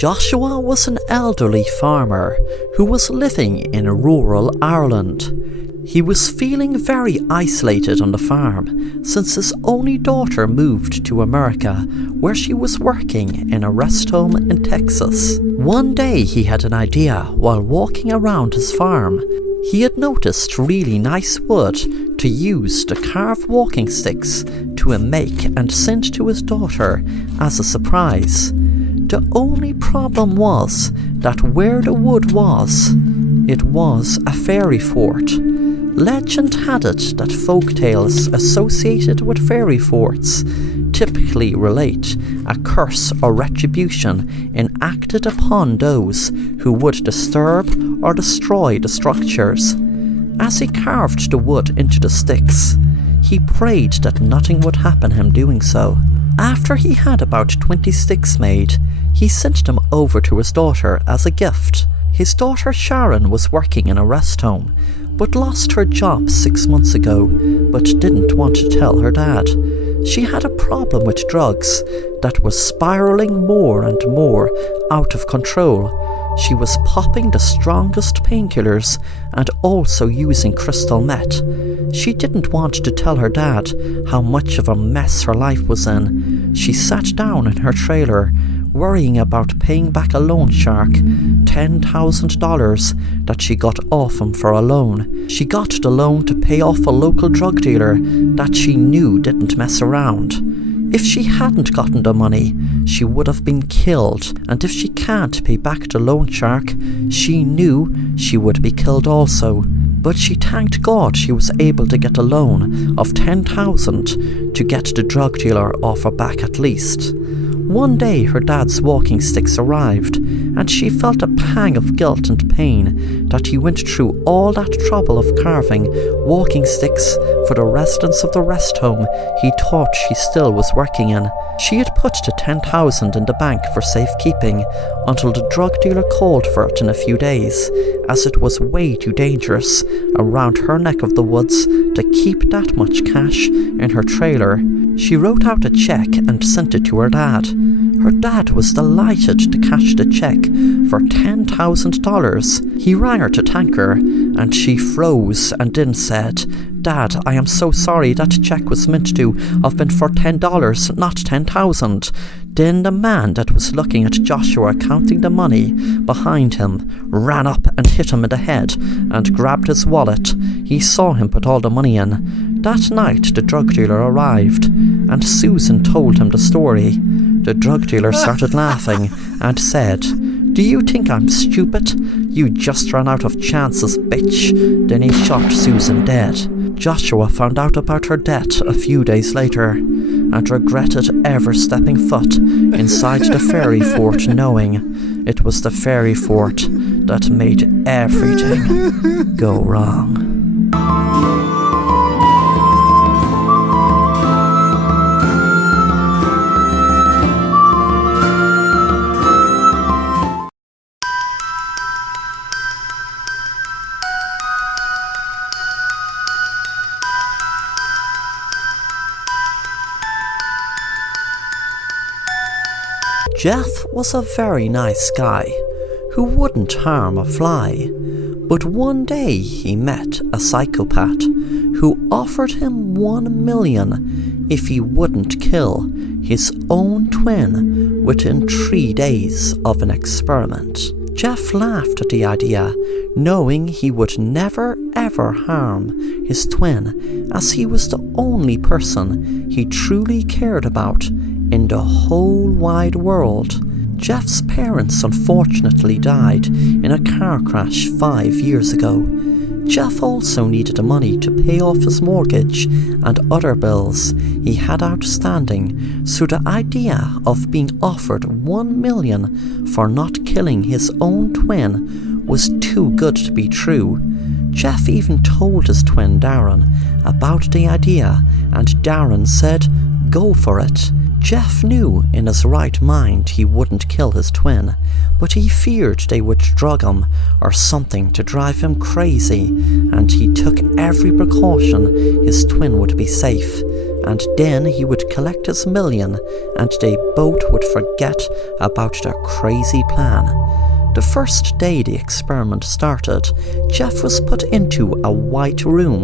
Joshua was an elderly farmer who was living in rural Ireland. He was feeling very isolated on the farm since his only daughter moved to America, where she was working in a rest home in Texas. One day he had an idea while walking around his farm. He had noticed really nice wood to use to carve walking sticks to make and send to his daughter as a surprise. The only problem was that where the wood was, it was a fairy fort. Legend had it that folk tales associated with fairy forts typically relate a curse or retribution enacted upon those who would disturb or destroy the structures. As he carved the wood into the sticks, he prayed that nothing would happen him doing so. After he had about 20 sticks made, he sent them over to his daughter as a gift. His daughter Sharon was working in a rest home, but lost her job 6 months ago, but didn't want to tell her dad. She had a problem with drugs that was spiraling more and more out of control. She was popping the strongest painkillers and also using crystal meth. She didn't want to tell her dad how much of a mess her life was in. She sat down in her trailer, worrying about paying back a loan shark $10,000 that she got off him for a loan. She got the loan to pay off a local drug dealer that she knew didn't mess around. If she hadn't gotten the money, she would have been killed, and if she can't pay back the loan shark, she knew she would be killed also. But she thanked God she was able to get a loan of $10,000 to get the drug dealer off her back at least. One day her dad's walking sticks arrived, and she felt a pang of guilt and pain that he went through all that trouble of carving walking sticks for the residents of the rest home he thought she still was working in. She had put the $10,000 in the bank for safekeeping until the drug dealer called for it in a few days, as it was way too dangerous around her neck of the woods to keep that much cash in her trailer. She wrote out a check and sent it to her dad. Her dad was delighted to cash the check for $10,000. He rang her to thank her, and she froze and then said, "Dad, I am so sorry, that check was meant to have been for $10, not $10,000. Then the man that was looking at Joshua counting the money behind him ran up and hit him in the head and grabbed his wallet. He saw him put all the money in. That night the drug dealer arrived, and Susan told him the story. The drug dealer started laughing and said, "Do you think I'm stupid? You just ran out of chances, bitch." Then he shot Susan dead. Joshua found out about her death a few days later and regretted ever stepping foot inside the fairy fort, knowing it was the fairy fort that made everything go wrong. Jeff was a very nice guy who wouldn't harm a fly, but one day he met a psychopath who offered him $1 million if he wouldn't kill his own twin within 3 days of an experiment. Jeff laughed at the idea, knowing he would never ever harm his twin, as he was the only person he truly cared about in the whole wide world. Jeff's parents unfortunately died in a car crash 5 years ago. Jeff also needed the money to pay off his mortgage and other bills he had outstanding, so the idea of being offered $1 million for not killing his own twin was too good to be true. Jeff even told his twin Darren about the idea, and Darren said, "Go for it." Jeff knew in his right mind he wouldn't kill his twin, but he feared they would drug him or something to drive him crazy, and he took every precaution his twin would be safe, and then he would collect his million and they both would forget about their crazy plan. The first day the experiment started, Jeff was put into a white room.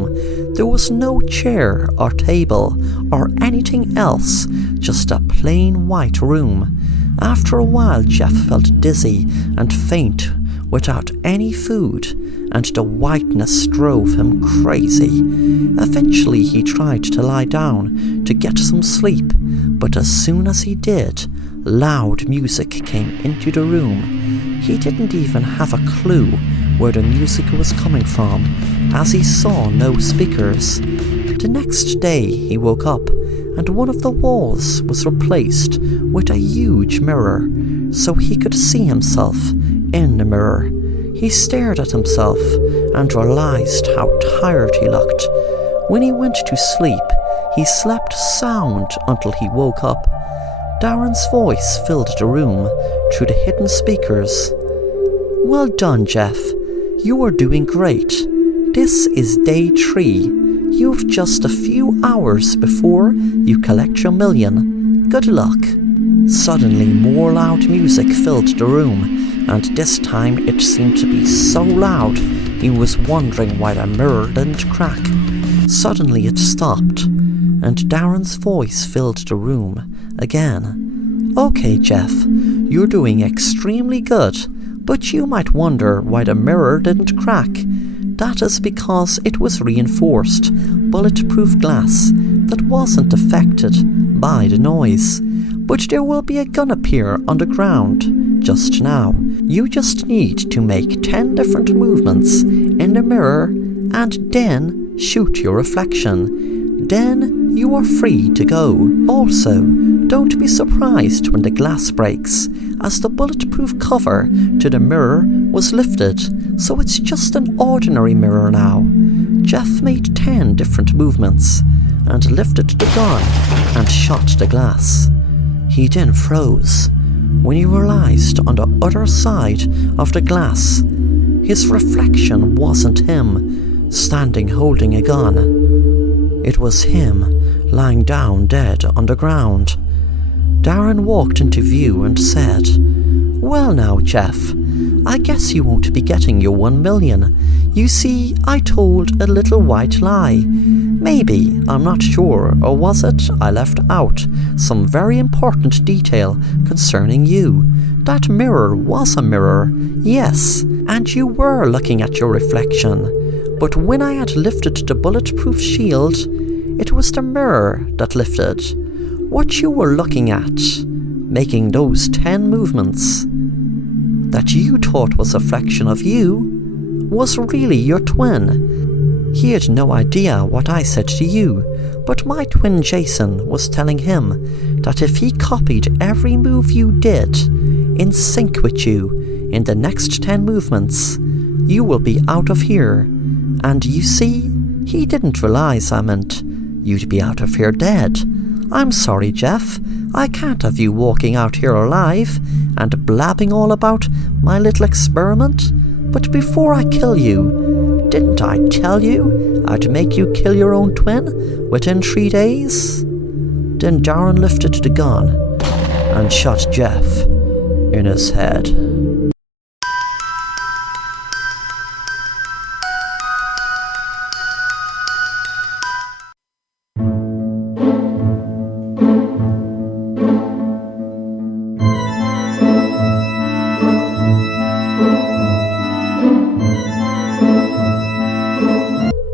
There was no chair or table or anything else, just a plain white room. After a while, Jeff felt dizzy and faint without any food, and the whiteness drove him crazy. Eventually he tried to lie down to get some sleep, but as soon as he did, loud music came into the room. He didn't even have a clue where the music was coming from, as he saw no speakers. The next day he woke up, and one of the walls was replaced with a huge mirror, so he could see himself in the mirror. He stared at himself and realized how tired he looked. When he went to sleep, he slept sound until he woke up. Darren's voice filled the room through the hidden speakers. "Well done, Jeff. You are doing great. This is day 3. You've just a few hours before you collect your million. Good luck." Suddenly more loud music filled the room, and this time it seemed to be so loud he was wondering why the mirror didn't crack. Suddenly it stopped, and Darren's voice filled the room again. "Okay, Jeff, you're doing extremely good, but you might wonder why the mirror didn't crack. That is because it was reinforced, bulletproof glass that wasn't affected by the noise. But there will be a gun appear on the ground just now. You just need to make 10 different movements in the mirror and then shoot your reflection. Then you are free to go. Also, don't be surprised when the glass breaks, as the bulletproof cover to the mirror was lifted, so it's just an ordinary mirror now." Jeff made 10 different movements and lifted the gun and shot the glass. He then froze when he realized on the other side of the glass, his reflection wasn't him standing holding a gun. It was him lying down dead on the ground. Darren walked into view and said, "Well now, Jeff, I guess you won't be getting your 1 million. You see, I told a little white lie. Maybe, I'm not sure, or was it I left out some very important detail concerning you? That mirror was a mirror, yes, and you were looking at your reflection. But when I had lifted the bulletproof shield, it was the mirror that lifted. What you were looking at, making those 10 movements, that you thought was a reflection of you, was really your twin. He had no idea what I said to you, but my twin Jason was telling him that if he copied every move you did in sync with you in the next 10 movements, you will be out of here. And you see, he didn't realize I meant you'd be out of here dead. I'm sorry, Jeff. I can't have you walking out here alive and blabbing all about my little experiment. But before I kill you, didn't I tell you I'd make you kill your own twin within 3 days?" Then Darren lifted the gun and shot Jeff in his head.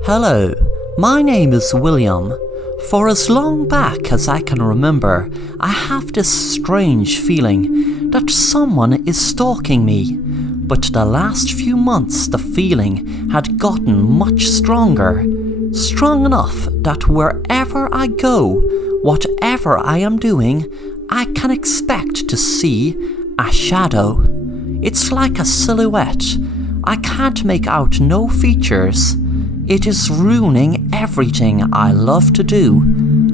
Hello, my name is William. For as long back as I can remember, I have this strange feeling that someone is stalking me. But the last few months the feeling had gotten much stronger. Strong enough that wherever I go, whatever I am doing, I can expect to see a shadow. It's like a silhouette. I can't make out no features. It is ruining everything I love to do.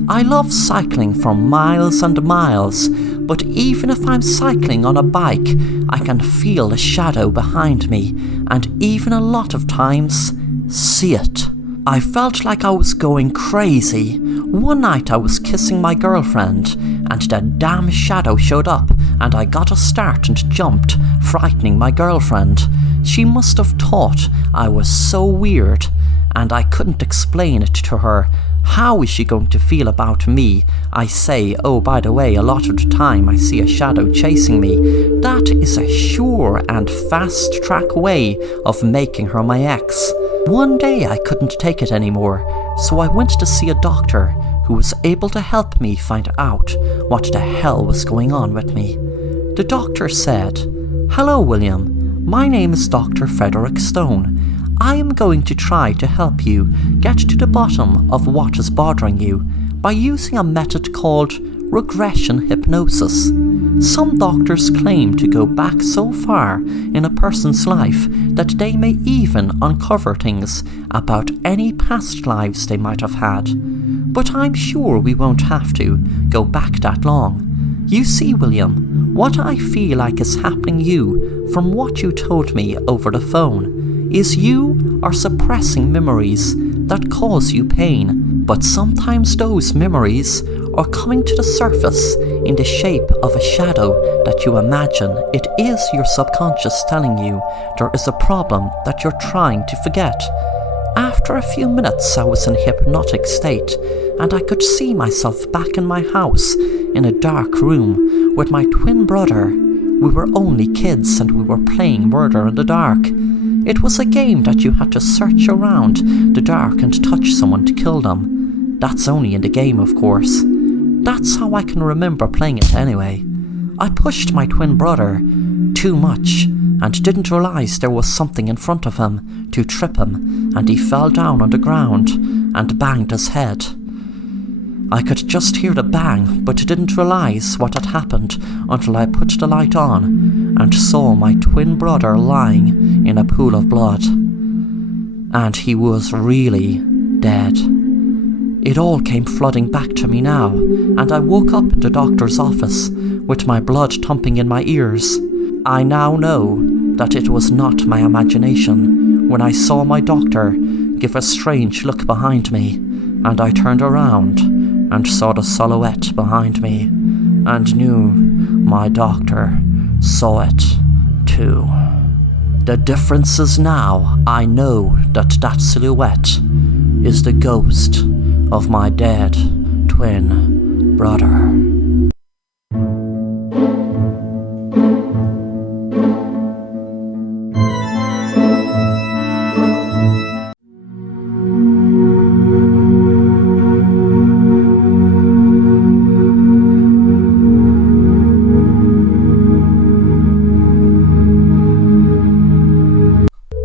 I love cycling for miles and miles, but even if I'm cycling on a bike, I can feel the shadow behind me, and even a lot of times see it. I felt like I was going crazy. One night I was kissing my girlfriend, and that damn shadow showed up, and I got a start and jumped, frightening my girlfriend. She must have thought I was so weird, and I couldn't explain it to her. How is she going to feel about me? I say, oh, by the way, a lot of the time I see a shadow chasing me. That is a sure and fast track way of making her my ex. One day I couldn't take it anymore, so I went to see a doctor who was able to help me find out what the hell was going on with me. The doctor said, "Hello, William. My name is Dr. Frederick Stone. I am going to try to help you get to the bottom of what is bothering you by using a method called regression hypnosis. Some doctors claim to go back so far in a person's life that they may even uncover things about any past lives they might have had. But I'm sure we won't have to go back that long. You see, William, what I feel like is happening you from what you told me over the phone is you are suppressing memories that cause you pain, but sometimes those memories are coming to the surface in the shape of a shadow that you imagine. It is your subconscious telling you there is a problem that you're trying to forget. After a few minutes I was in a hypnotic state, and I could see myself back in my house in a dark room with my twin brother. We were only kids and we were playing murder in the dark. It was a game that you had to search around the dark and touch someone to kill them. That's only in the game, of course. That's how I can remember playing it anyway. I pushed my twin brother too much and didn't realize there was something in front of him to trip him, and he fell down on the ground and banged his head. I could just hear the bang, but didn't realize what had happened until I put the light on and saw my twin brother lying in a pool of blood. And he was really dead. It all came flooding back to me now, and I woke up in the doctor's office with my blood thumping in my ears. I now know that it was not my imagination when I saw my doctor give a strange look behind me, and I turned around and saw the silhouette behind me, and knew my doctor saw it too. The difference is now I know that that silhouette is the ghost of my dead twin brother.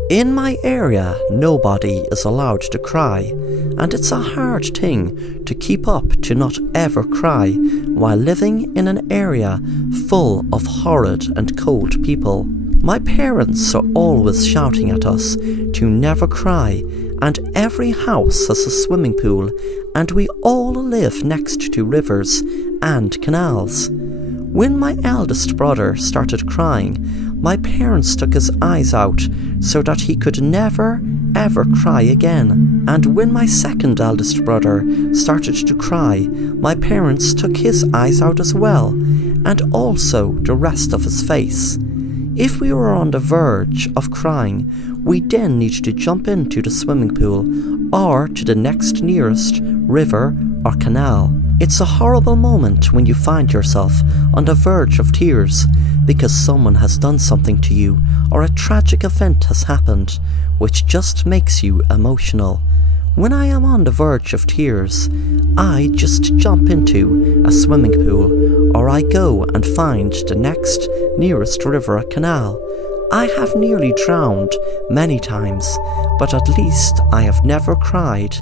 In my area, nobody is allowed to cry, and it's a hard thing to keep up to not ever cry while living in an area full of horrid and cold people. My parents are always shouting at us to never cry, and every house has a swimming pool, and we all live next to rivers and canals. When my eldest brother started crying, my parents took his eyes out so that he could never ever cry again. And when my second eldest brother started to cry, my parents took his eyes out as well, and also the rest of his face. If we were on the verge of crying, we then needed to jump into the swimming pool or to the next nearest river or canal. It's a horrible moment when you find yourself on the verge of tears because someone has done something to you or a tragic event has happened, which just makes you emotional. When I am on the verge of tears, I just jump into a swimming pool, or I go and find the next nearest river or canal. I have nearly drowned many times, but at least I have never cried.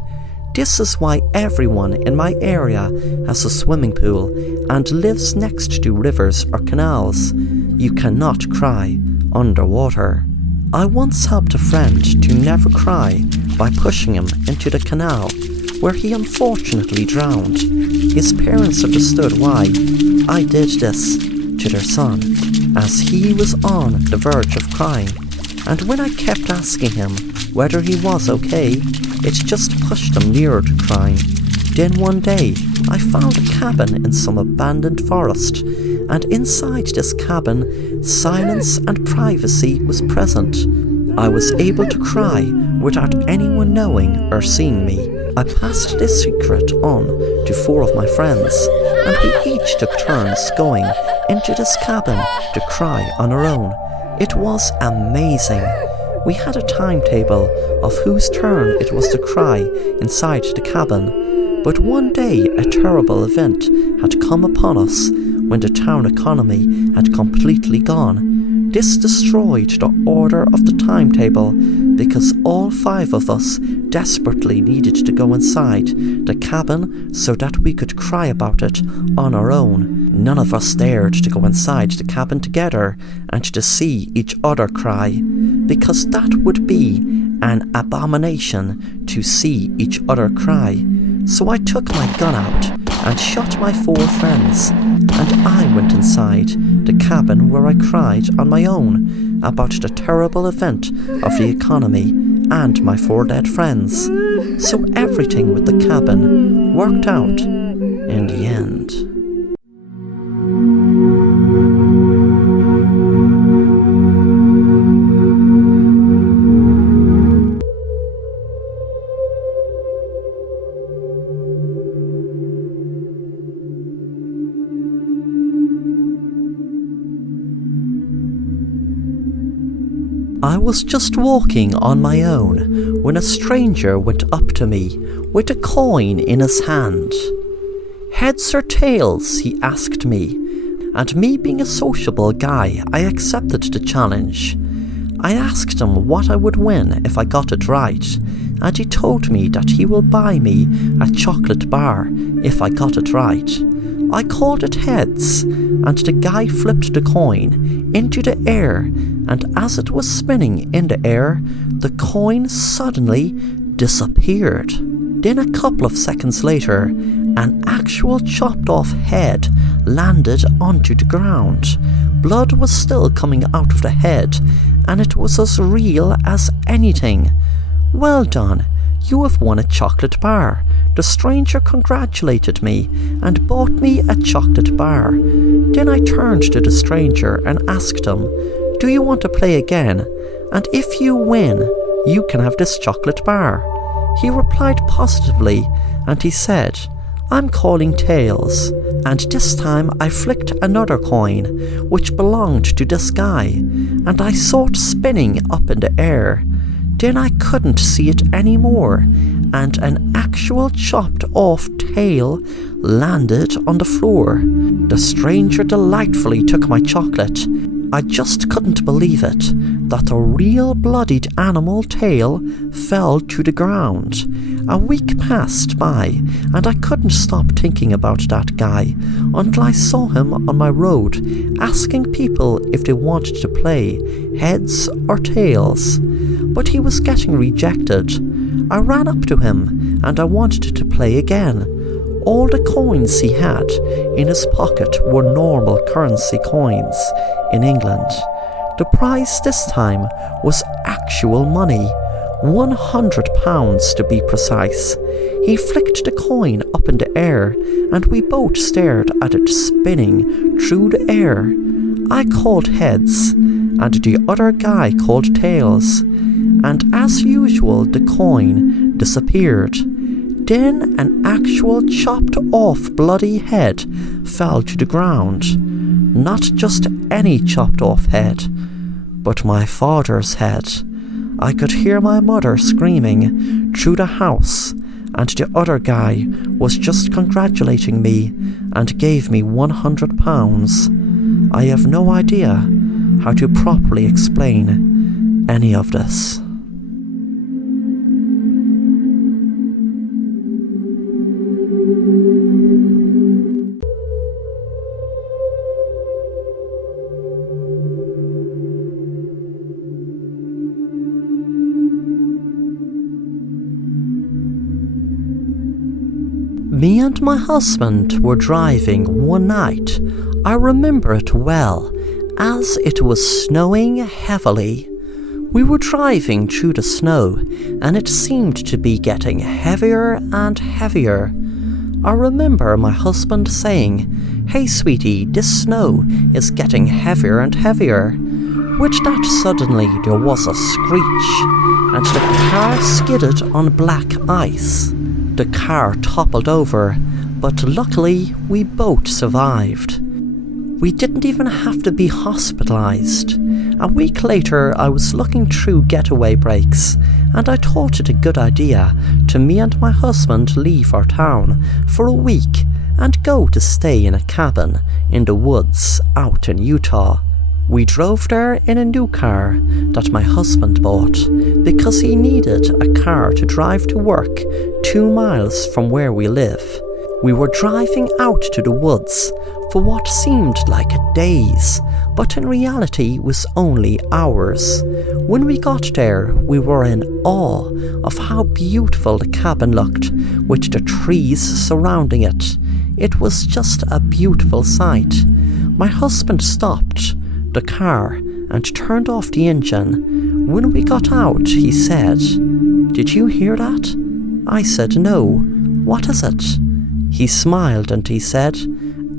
This is why everyone in my area has a swimming pool and lives next to rivers or canals. You cannot cry underwater. I once helped a friend to never cry by pushing him into the canal, where he unfortunately drowned. His parents understood why I did this to their son, as he was on the verge of crying. and when I kept asking him whether he was okay, it just pushed him nearer to crying. Then one day, I found a cabin in some abandoned forest, and inside this cabin, silence and privacy was present. I was able to cry without anyone knowing or seeing me. I passed this secret on to 4 of my friends, and we each took turns going into this cabin to cry on our own. It was amazing. We had a timetable of whose turn it was to cry inside the cabin, but one day a terrible event had come upon us when the town economy had completely gone. This destroyed the order of the timetable because all 5 of us desperately needed to go inside the cabin so that we could cry about it on our own. None of us dared to go inside the cabin together and to see each other cry, because that would be an abomination to see each other cry. So I took my gun out and shot my 4 friends, and I went inside the cabin where I cried on my own about the terrible event of the economy and my 4 dead friends. So everything with the cabin worked out in the end. I was just walking on my own when a stranger went up to me with a coin in his hand. "Heads or tails?" he asked me, and me being a sociable guy, I accepted the challenge. I asked him what I would win if I got it right, and he told me that he will buy me a chocolate bar if I got it right. I called it heads, and the guy flipped the coin into the air, and as it was spinning in the air, the coin suddenly disappeared. Then a couple of seconds later, an actual chopped off head landed onto the ground. Blood was still coming out of the head, and it was as real as anything. "Well done, you have won a chocolate bar." The stranger congratulated me and bought me a chocolate bar. Then I turned to the stranger and asked him, "Do you want to play again? And if you win, you can have this chocolate bar." He replied positively, and he said, "I'm calling tails." And this time I flicked another coin, which belonged to this guy, and I saw it spinning up in the air. Then I couldn't see it anymore, and an actual chopped off tail landed on the floor. The stranger delightfully took my chocolate. I just couldn't believe it, that a real bloodied animal tail fell to the ground. A week passed by, and I couldn't stop thinking about that guy until I saw him on my road asking people if they wanted to play heads or tails. But he was getting rejected. I ran up to him and I wanted to play again. All the coins he had in his pocket were normal currency coins in England. The prize this time was actual money, £100 to be precise. He flicked the coin up in the air, and we both stared at it spinning through the air. I called heads, and the other guy called tails, and as usual the coin disappeared. Then an actual chopped off bloody head fell to the ground. Not just any chopped off head, but my father's head. I could hear my mother screaming through the house, and the other guy was just congratulating me and gave me £100. I have no idea how to properly explain any of this. Me and my husband were driving one night. I remember it well, as it was snowing heavily. We were driving through the snow, and it seemed to be getting heavier and heavier. I remember my husband saying, "Hey sweetie, this snow is getting heavier and heavier." With that suddenly there was a screech, and the car skidded on black ice. The car toppled over, but luckily we both survived. We didn't even have to be hospitalized. A week later I was looking through getaway breaks, and I thought it a good idea to me and my husband leave our town for a week and go to stay in a cabin in the woods out in Utah. We drove there in a new car that my husband bought because he needed a car to drive to work 2 miles from where we live. We were driving out to the woods for what seemed like days, but in reality was only hours. When we got there, we were in awe of how beautiful the cabin looked, with the trees surrounding it. It was just a beautiful sight. My husband stopped the car and turned off the engine. When we got out, he said, "Did you hear that?" I said, "No. What is it?" He smiled and he said,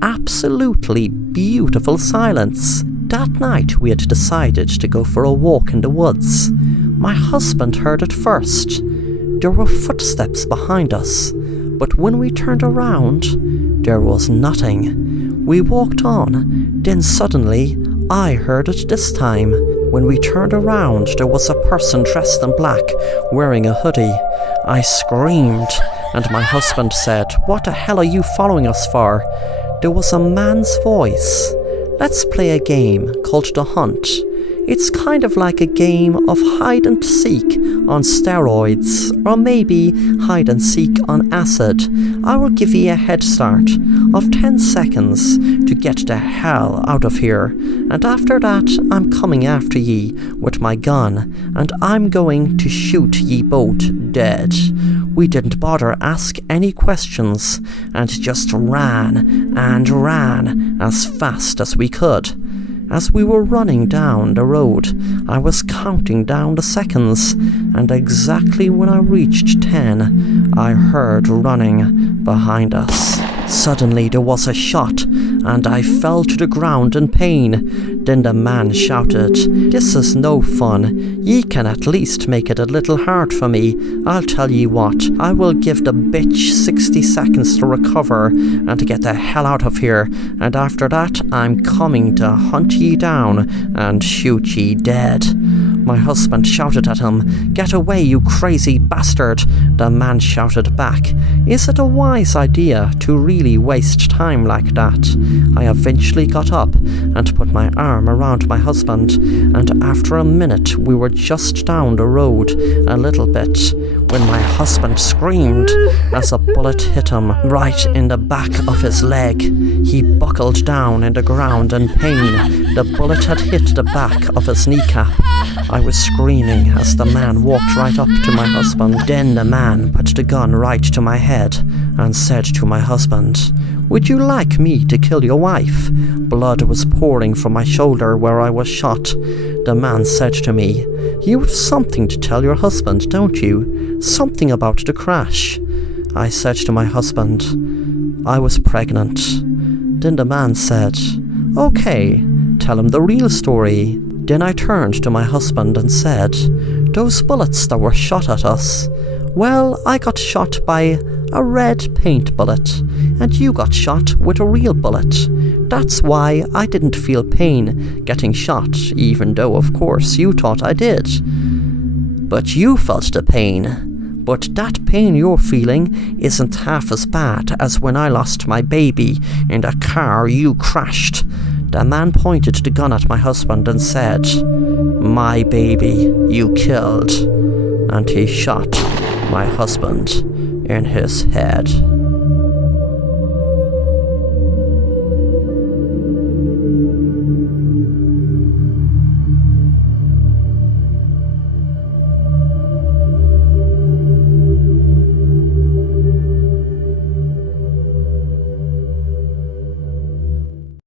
"Absolutely beautiful silence." That night we had decided to go for a walk in the woods. My husband heard it first. There were footsteps behind us, but when we turned around, there was nothing. We walked on, then suddenly I heard it this time. When we turned around, there was a person dressed in black, wearing a hoodie. I screamed, and my husband said, "What the hell are you following us for?" There was a man's voice. "Let's play a game called The Hunt. It's kind of like a game of hide and seek on steroids, or maybe hide and seek on acid. I will give you a head start of 10 seconds to get the hell out of here, and after that I'm coming after ye with my gun, and I'm going to shoot ye both dead." We didn't bother ask any questions, and just ran and ran as fast as we could. As we were running down the road, I was counting down the seconds, and exactly when I reached 10, I heard running behind us. Suddenly there was a shot, and I fell to the ground in pain. Then the man shouted, "This is no fun. Ye can at least make it a little hard for me. I'll tell ye what, I will give the bitch 60 seconds to recover and to get the hell out of here, and after that I'm coming to hunt ye down and shoot ye dead." My husband shouted at him, "Get away, you crazy bastard!" The man shouted back, "Is it a wise idea to really waste time like that?" I eventually got up and put my arm around my husband, and after a minute we were just down the road a little bit when my husband screamed as a bullet hit him right in the back of his leg. He buckled down in the ground in pain. The bullet had hit the back of his kneecap. I was screaming as the man walked right up to my husband. Then the man put the gun right to my head and said to my husband, "Would you like me to kill your wife?" Blood was pouring from my shoulder where I was shot. The man said to me, "You have something to tell your husband, don't you? Something about the crash." I said to my husband, "I was pregnant." Then the man said, "Okay, tell him the real story." Then I turned to my husband and said, "Those bullets that were shot at us, well, I got shot by a red paint bullet, and you got shot with a real bullet. That's why I didn't feel pain getting shot, even though of course you thought I did. But you felt the pain. But that pain you're feeling isn't half as bad as when I lost my baby in the car you crashed." The man pointed the gun at my husband and said, "My baby you killed." And he shot my husband in his head.